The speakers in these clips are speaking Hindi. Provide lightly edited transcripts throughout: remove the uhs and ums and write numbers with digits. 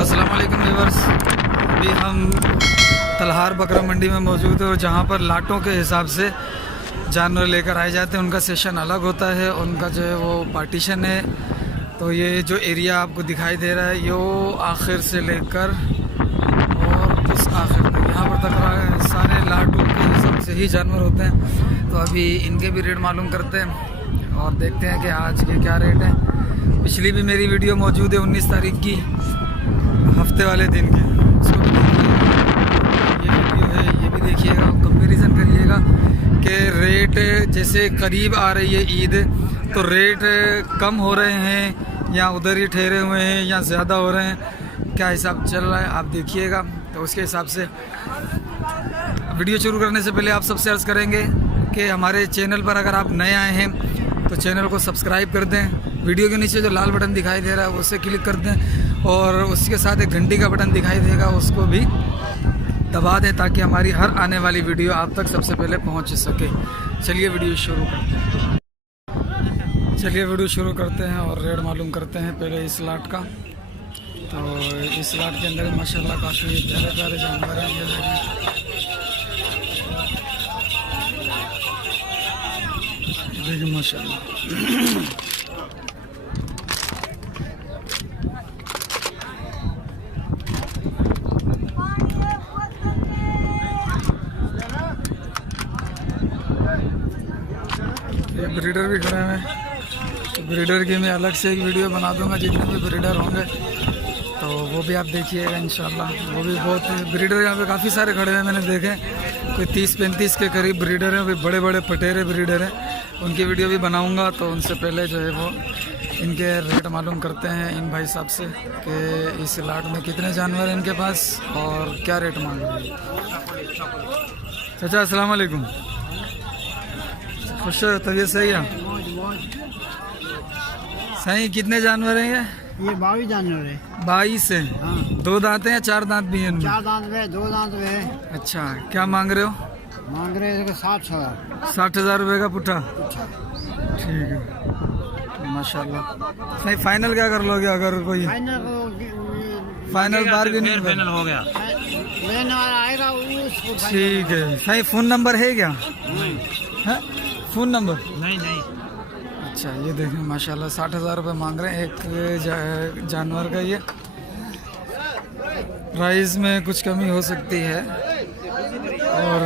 तो अस्सलाम वालेकुम व्यूअर्स, अभी हम तलहार बकरा मंडी में मौजूद है और जहाँ पर लाटों के हिसाब से जानवर लेकर आए जाते हैं। उनका सेशन अलग होता है, उनका जो है वो पार्टीशन है। तो ये जो एरिया आपको दिखाई दे रहा है, यो आखिर से लेकर और उस आखिर तक यहाँ पर तक सारे लाटों के हिसाब से ही जानवर होते हैं। तो अभी इनके भी रेट मालूम करते हैं और देखते हैं कि आज के क्या रेट है। पिछली भी मेरी वीडियो मौजूद है 19 तारीख की, हफ्ते वाले दिन की, उसको भी ये वीडियो है, ये भी देखिएगा, कंपैरिजन करिएगा कि रेट जैसे करीब आ रही है ईद तो रेट कम हो रहे हैं या उधर ही ठहरे हुए हैं या ज़्यादा हो रहे हैं, क्या हिसाब चल रहा है आप देखिएगा। तो उसके हिसाब से वीडियो शुरू करने से पहले आप सबसे अर्ज़ करेंगे कि हमारे चैनल पर अगर आप नए आए हैं तो चैनल को सब्सक्राइब कर दें। वीडियो के नीचे जो लाल बटन दिखाई दे रहा है उसे क्लिक कर दें और उसके साथ एक घंटी का बटन दिखाई देगा, उसको भी दबा दें ताकि हमारी हर आने वाली वीडियो आप तक सबसे पहले पहुंच सके। चलिए वीडियो शुरू करते हैं और रेट मालूम करते हैं पहले इस लाट का। तो इस लाट के अंदर माशाल्लाह काफ़ी प्यारे प्यारे जानवर हैं। ये देखिए माशाल्लाह। ये ब्रीडर भी खड़े हैं, तो ब्रीडर की मैं अलग से एक वीडियो बना दूंगा। जितने भी ब्रीडर होंगे तो वो भी आप देखिएगा इंशाल्लाह। वो भी बहुत ब्रीडर यहाँ पे काफ़ी सारे खड़े हैं, मैंने देखे कोई 30-35 के करीब ब्रीडर हैं, बड़े बड़े पटेरे ब्रीडर हैं। उनकी वीडियो भी बनाऊंगा। तो उनसे पहले जो है वो इनके रेट मालूम करते हैं इन भाई साहब से कि इस लाट में कितने जानवर हैं इनके पास और क्या रेट मांग रहे हैं। चाचा अस्सलाम वालेकुम, खुश हो, तबीयत सही है? सही। कितने जानवर हैं ये? 22 जानवर है। 22 है। हाँ। 2 दांत हैं या 4 दांत भी हैं? 4 दांत में 2 दांत में। अच्छा, क्या मांग रहे हो? मांग रहे हैं 60,000। 60,000 रुपये का पुट्ठा। ठीक है माशाल्लाह। नहीं फाइनल क्या कर लोगे अगर कोई फाइनल बार्गेनिंग हो गया? लेने वाला आएगा ठीक है। सही। फ़ोन नंबर है क्या? है फ़ोन नंबर? नहीं। अच्छा, ये देखें माशाल्लाह 60,000 रुपये मांग रहे हैं एक जानवर का। ये प्राइस में कुछ कमी हो सकती है और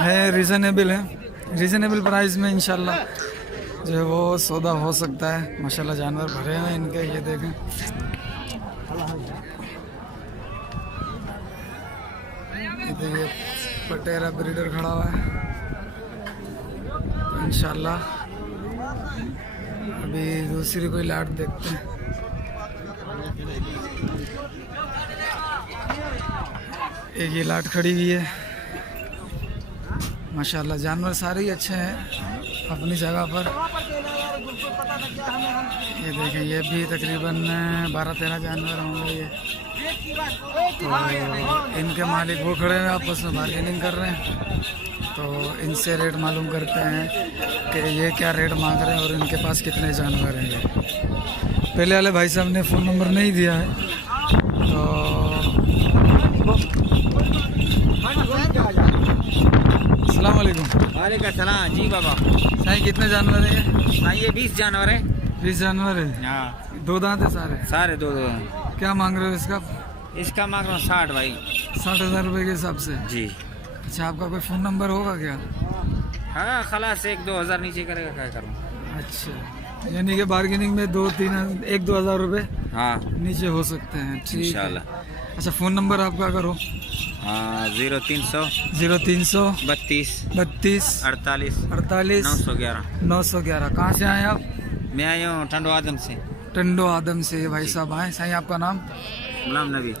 है रीज़नेबल प्राइस में इंशाल्लाह जो है वो सौदा हो सकता है। माशाल्लाह जानवर भरे हैं इनके। ये देखें ये देखिए पटेरा ब्रीडर खड़ा हुआ है। तो इंशाल्लाह अभी दूसरी कोई लाट देखते हैं। एक ये लाट खड़ी हुई है माशाल्लाह। जानवर सारे ही अच्छे हैं अपनी जगह पर। ये देखें ये भी तकरीबन 12-13 जानवर होंगे ये। तो इनके मालिक वो खड़े हैं आपस में बार्गेनिंग कर रहे हैं। तो इनसे रेट मालूम करते हैं कि ये क्या रेट मांग रहे हैं और इनके पास कितने जानवर हैं। ये पहले वाले भाई साहब ने फ़ोन नंबर नहीं दिया है। तो अस्सलाम वालेकुम। वालेकुम सलाम जी बाबा। साईं कितने जानवर हैं? हाँ ये 20 जानवर है। 20 जानवर है। हाँ 2 दांत है सारे? सारे 2 क्या मांग रहे हो इसका? इसका मांग रहा हूँ 60 भाई। 60,000 रुपये के हिसाब से जी। अच्छा, आपका कोई फ़ोन नंबर होगा क्या? हाँ खलास 1-2 हज़ार नीचे करेगा, क्या करूँ। अच्छा, यानी कि बार्गेनिंग में 1-2 हज़ार रुपये हाँ नीचे हो सकते हैं। ठीक है। इंशाल्लाह। अच्छा, फ़ोन नंबर आपका करो। हाँ 0300 32 48 911। 911। कहाँ से आए आप? मैं आया हूँ टंडो आदम से। टंडो आदम से भाई साहब आए। साईं आपका नाम? गुलाम नबी।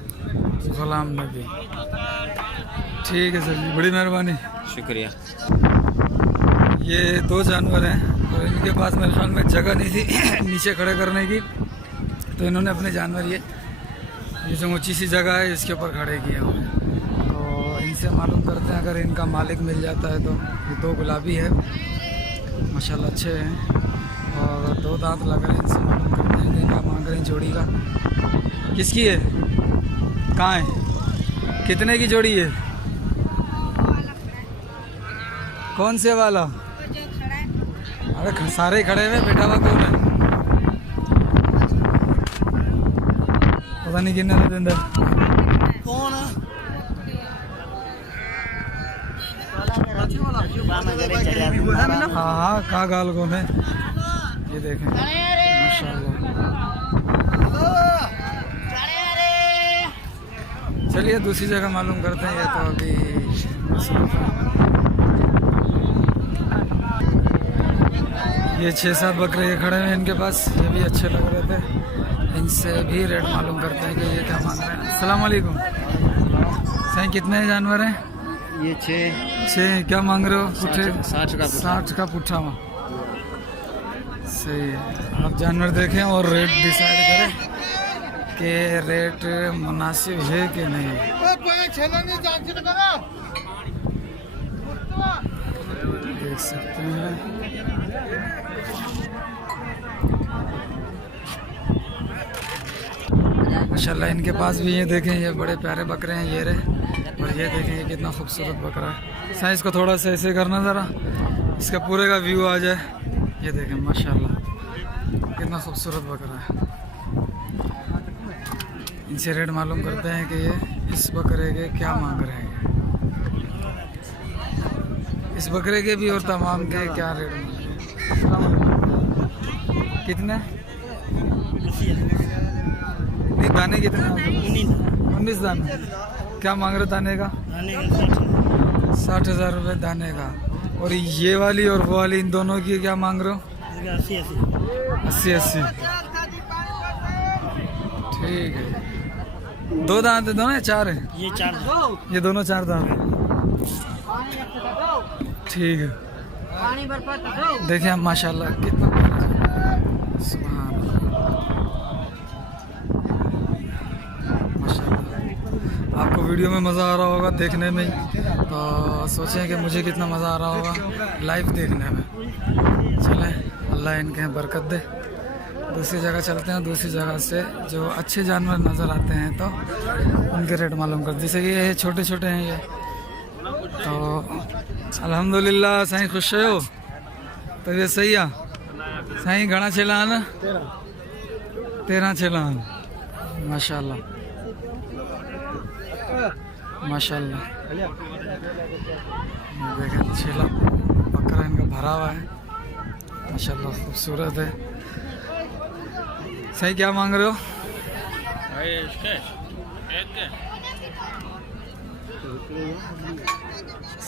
गुलाम नबी। ठीक है सर जी, बड़ी मेहरबानी, शुक्रिया। ये 2 जानवर हैं और इनके पास मेरे ख्याल में जगह नहीं थी नीचे खड़े करने की, तो इन्होंने अपने जानवर ये जो ऊँची सी जगह है इसके ऊपर खड़े किए हुए हैं। तो इनसे मालूम करते हैं अगर इनका मालिक मिल जाता है तो। ये 2 गुलाबी है माशाल्लाह, अच्छे हैं और 2 दांत लग रहे हैं। इनसे मालूम करते हैं कि क्या मांग रहे हैं जोड़ी का। किसकी है? कहाँ है? कितने की जोड़ी है? कौन से वाला? अरे सारे खड़े हुए, बैठा हुआ कौन है? पता नहीं किन्ने दे देंगे। कौन हाँ हाँ, कहाँ गाल कौन है? ये देखें माशाल्लाह। चलिए दूसरी जगह मालूम करते हैं। ये तो अभी मसरूफ है। ये 6-7 बकरे ये खड़े हैं इनके पास, ये भी अच्छे लग रहे थे। इनसे भी रेट मालूम करते हैं कि ये क्या मांग रहे हैं। अस्सलाम वालेकुम। सही कितने जानवर हैं? ये 6। क्या मांग रहे हो? पुट्ठे 60 का 60 का पुट्ठा में। सही है। आप जानवर देखें और रेट डिसाइड करें कि रेट मुनासिब है कि नहीं। देख सकते हैं माशाल्लाह। इनके पास भी ये देखें, ये बड़े प्यारे बकरे हैं ये रहे। और ये देखें ये कितना खूबसूरत बकरा है। साइज़ को थोड़ा सा ऐसे करना ज़रा, इसका पूरे का व्यू आ जाए। ये देखें माशाल्लाह कितना खूबसूरत बकरा है। इनसे रेट मालूम करते हैं कि ये इस बकरे के क्या मांग रहे हैं, इस बकरे के भी और तमाम के क्या रेट मांग रहे हैं। कितने? नहीं, दाने कितने? 19 दाने। क्या मांग रहे दाने का? 60,000 रुपये दाने का। और ये वाली और वो वाली, इन दोनों की क्या मांग रहे हो? 80-80। ठीक है। 2 दांत है दोनों या 4 है? ये 4 ये दोनों 4 दांत है। ठीक है। देखिए आप माशाल्लाह कितना सुभान माशाल्लाह। आपको वीडियो में मज़ा आ रहा होगा देखने में ही, तो सोचें कि मुझे कितना मज़ा आ रहा होगा लाइव देखने में। चलें, अल्लाह इनके यहाँ बरकत दे। दूसरी जगह चलते हैं। दूसरी जगह से जो अच्छे जानवर नज़र आते हैं तो उनके रेट मालूम कर। जैसे कि ये छोटे छोटे हैं ये, तो अल्हम्दुलिल्लाह साईं खुश हो तो ये सही है। साईं घना छेलान? 13 छेलान। माशाल्लाह माशाल्लाह। देखें छेला बकरा इनका भरा हुआ है माशाल्लाह, खूबसूरत है। सही क्या मांग रहे हो?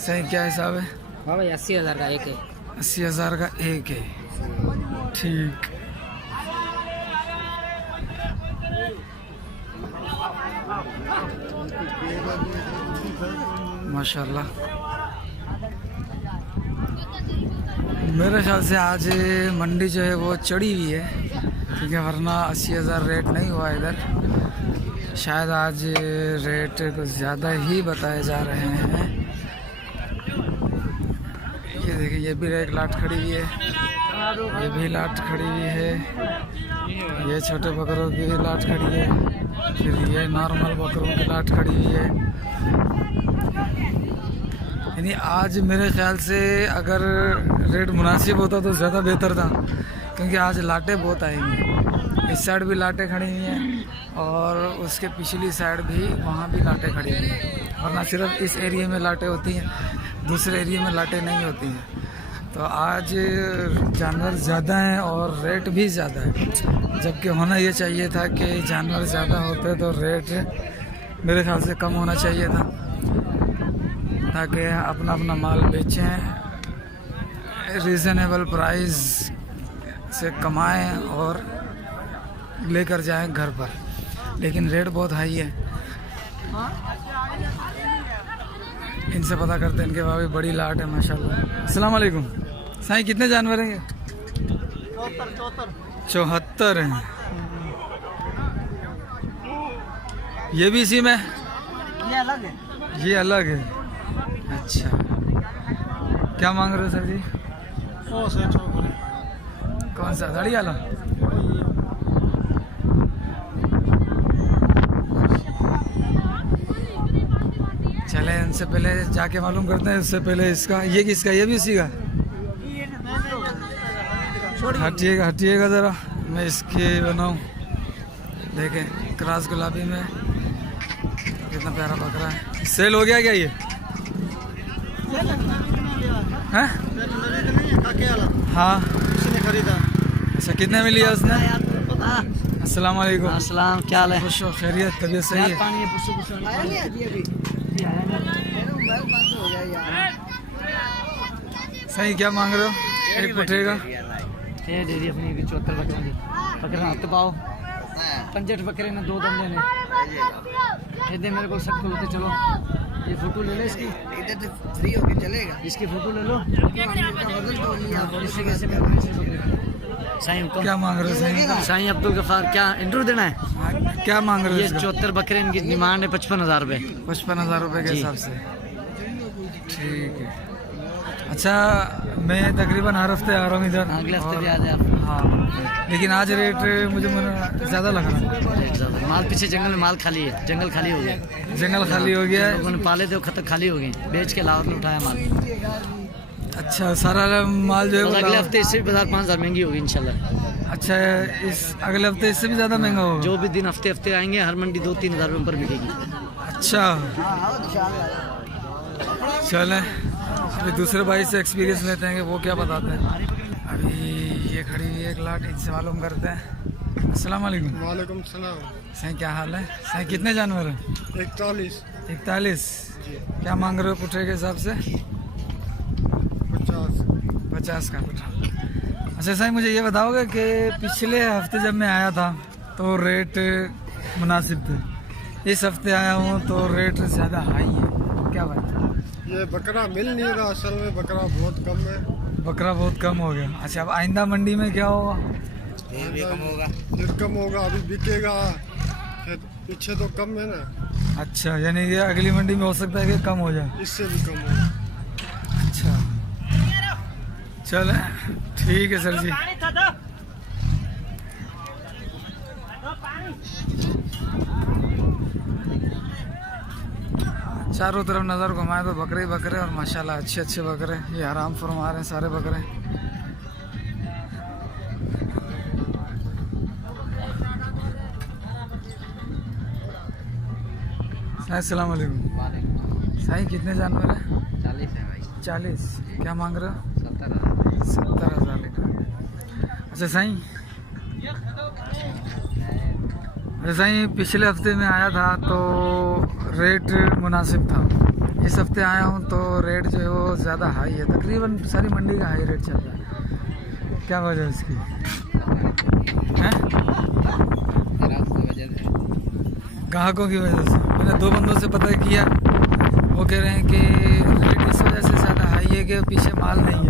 सही क्या हिसाब है? हाँ भाई 80,000 का एक है। 80,000 का एक है। ठीक। माशाल्लाह। मेरे ख्याल से आज मंडी जो है वो चढ़ी हुई है, क्योंकि वरना 80,000 रेट नहीं हुआ इधर। शायद आज रेट कुछ ज़्यादा ही बताए जा रहे हैं। ये देखिए ये भी एक लाट खड़ी हुई है, ये भी लाट खड़ी हुई है, ये छोटे बकरों की लाट खड़ी है, फिर ये नॉर्मल बकरों की लाट खड़ी हुई है। यानी आज मेरे ख्याल से अगर रेट मुनासिब होता तो ज़्यादा बेहतर था, क्योंकि आज लाटें बहुत आएंगी। इस साइड भी लाटें खड़ी हुई हैं और उसके पिछली साइड भी, वहाँ भी लाटें खड़ी हुई हैं। वरना सिर्फ इस एरिया में लाटें होती हैं, दूसरे एरिया में लाटें नहीं होती हैं। तो आज जानवर ज़्यादा हैं और रेट भी ज़्यादा है, जबकि होना ये चाहिए था कि जानवर ज़्यादा होते तो रेट मेरे ख्याल से कम होना चाहिए था, ताकि अपना अपना माल बेचें, रीज़नेबल प्राइस से कमाएं और लेकर जाएं घर पर। लेकिन रेट बहुत हाई है। इनसे पता करते हैं, इनके भाभी बड़ी लाट है माशाल्लाह। अस्सलाम वालेकुम। साईं कितने जानवर हैं ये? 74 हैं। ये भी इसी में? ये अलग है। अच्छा, क्या मांग रहे हो सर जी? कौन सा? दाढ़ी वाला? इनसे पहले जाके मालूम करते हैं। उससे पहले इसका ये किसका, ये भी उसी का। हटिएगा ज़रा, मैं इसकी बनाऊँ। देखें क्रॉस गुलाबी में कितना प्यारा बकरा है। सेल हो गया क्या ये? हैं? हाँ खरीदा। अच्छा, कितने में लिया उसने? अस्सलाम वालेकुम। अस्सलाम, क्या हाल है? खुश हो, खैरियत, तबीयत सही है? सही, क्या मांग रहे हो? एक उठेगा ये दे दी अपनी 74 बकरे दी। बकरे हाथ पाओ 65 बकरे ने 2 दम देने। ये दे मेरे को सब खोलते चलो। ये फोटो ले लो इसकी, इधर से फ्री होके चलेगा। इसकी फोटो ले लो। इससे कैसे साईं हुक्म। क्या मांग रहे हो सही? साईं अब्दुल गफार, क्या इंटरव्यू देना है? क्या मांग रहे हो ये इसका? 74 बकरे, इनकी डिमांड है 55,000 रुपये। 55,000 रुपये के जी। हिसाब से, ठीक है। अच्छा, मैं तकरीबन हर हफ्ते आ रहा हूँ इधर। अगले हफ्ते भी और- आ जाए आप। हाँ, लेकिन आज रेट मुझे ज़्यादा लग रहा है। रेट ज़्यादा। माल पीछे जंगल में माल खाली है, जंगल खाली हो गया। जंगल खाली हो गया है। लोगों ने पाले थे वो खतर खाली हो गए, बेच के लाहौर में उठाया माल। अच्छा, सारा माल जो है बस वो अगले हफ्ते इससे भी बाजार 5,000 महंगी होगी इंशाल्लाह। अच्छा, इस अगले हफ्ते इससे भी ज़्यादा महंगा होगा। जो भी दिन हफ्ते हफ्ते आएंगे हर मंडी 2-3 हज़ार रुपये पर बिकेगी। अच्छा, चलें अभी दूसरे भाई से एक्सपीरियंस लेते हैं कि वो क्या बताते हैं। अभी ये खड़ी हुई एक लाट, इनसे मालूम करते हैं। अस्सलाम वालेकुम। वालेकुम सलाम। सही, क्या हाल है? सही, कितने जानवर हैं? 41 41। क्या मांग रहे हो पुठे के हिसाब से? 50 50 का पुठा। अच्छा साईं, मुझे ये बताओगे कि पिछले हफ्ते जब मैं आया था तो रेट मुनासिब थे, इस हफ्ते आया हूँ तो रेट ज़्यादा हाई है, क्या बात है? ये बकरा मिल नहीं रहा, असल में बकरा बहुत कम है। बकरा बहुत कम हो गया। अच्छा, अब आइंदा मंडी में क्या होगा? फिर कम होगा, अभी बिकेगा। फिर पीछे तो कम है ना, अच्छा, यानी कि अगली मंडी में हो सकता है कि कम हो जाए। इससे भी कम होगा। अच्छा, चले ठीक है सर जी। चारों तरफ नज़र घुमाए तो बकरे ही बकरे, और माशाल्लाह अच्छे अच्छे बकरे, ये आराम फरमा रहे हैं सारे बकरे। अस्सलाम वालेकुम। साईं, कितने जानवर हैं? 40 है भाई। 40। क्या मांग रहे हो? 70,000। 70,000 का। अच्छा साईं, पिछले हफ्ते में आया था तो रेट मुनासिब था। इस हफ्ते आया हूँ तो रेट जो है वो ज़्यादा हाई है, तकरीबन सारी मंडी का हाई रेट चल रहा है। क्या वजह है इसकी? हैं? ग्राहकों की वजह से। मैंने 2 बंदों से पता किया, वो कह रहे हैं कि रेट इस वजह से ज़्यादा हाई है कि पीछे माल नहीं है।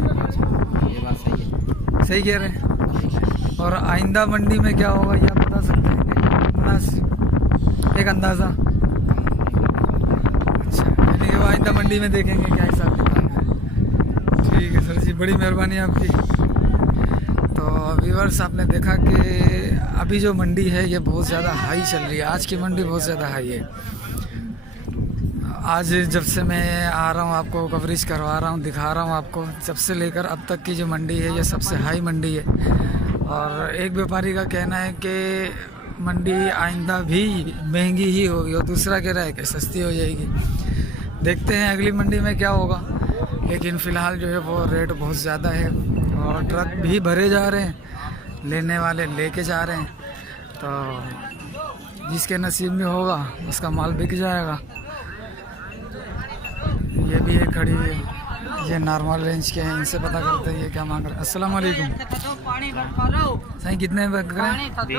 ये बात सही है। सही कह रहे हैं। और आइंदा मंडी में क्या होगा ये आप बता सकते हैं? मुनासिब एक अंदाज़ा। अच्छा, यानी कि वो आइंदा मंडी में देखेंगे क्या हिसाब किताब है। ठीक है सर जी, बड़ी मेहरबानी आपकी। तो व्यूअर्स, आपने देखा कि अभी जो मंडी है ये बहुत ज़्यादा हाई चल रही है। आज की मंडी बहुत ज़्यादा हाई है। आज जब से मैं आ रहा हूँ, आपको कवरेज करवा रहा हूँ, दिखा रहा हूँ आपको, जब से लेकर अब तक की जो मंडी है ये सबसे हाई मंडी है। और एक व्यापारी का कहना है कि मंडी आइंदा भी महंगी ही होगी, और दूसरा कह रहा है कि सस्ती हो जाएगी। देखते हैं अगली मंडी में क्या होगा, लेकिन फ़िलहाल जो है वो रेट बहुत ज़्यादा है। और ट्रक भी भरे जा रहे हैं, लेने वाले लेके जा रहे हैं, तो जिसके नसीब में होगा उसका माल बिक जाएगा। ये भी एक खड़ी है, ये नॉर्मल रेंज के हैं, इनसे पता करते हैं ये क्या मांग रहे हैं। अस्सलाम वालेकुम। सही, कितने बकरे?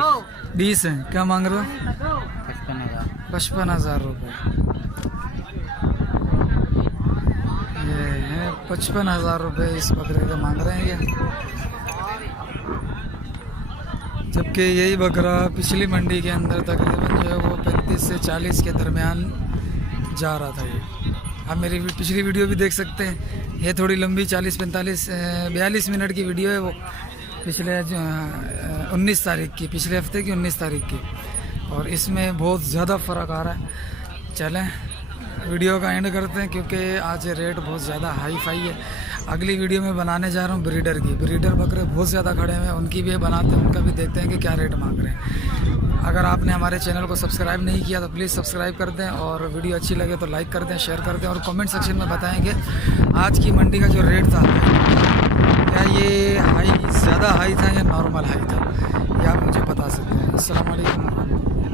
20 हैं। क्या मांग रहे हो? 55,000। 55,000 रुपये। ये है 55,000 रुपये इस बकरे के मांग रहे हैं ये। जबकि यही बकरा पिछली मंडी के अंदर तकरीबन जो है वो 35 से 40 के दरमियान जा रहा था। ये आप मेरी पिछली वीडियो भी देख सकते हैं, ये थोड़ी लंबी 42 मिनट की वीडियो है वो, पिछले 19 तारीख की, पिछले हफ्ते की 19 तारीख की। और इसमें बहुत ज़्यादा फ़र्क आ रहा है। चलें वीडियो का एंड करते हैं क्योंकि आज रेट बहुत ज़्यादा हाई फाई है। अगली वीडियो में बनाने जा रहा हूँ ब्रीडर की। ब्रीडर बकरे बहुत ज़्यादा खड़े हुए हैं, उनकी भी बनाते हैं, उनका भी देखते हैं कि क्या रेट मांग रहे हैं। अगर आपने हमारे चैनल को सब्सक्राइब नहीं किया तो प्लीज़ सब्सक्राइब कर दें, और वीडियो अच्छी लगे तो लाइक कर दें, शेयर कर दें, और कमेंट सेक्शन में बताएंगे आज की मंडी का जो रेट था, क्या ये हाई ज़्यादा हाई था या नॉर्मल हाई था, ये आप मुझे बता सकते हैं। अस्सलाम वालेकुम।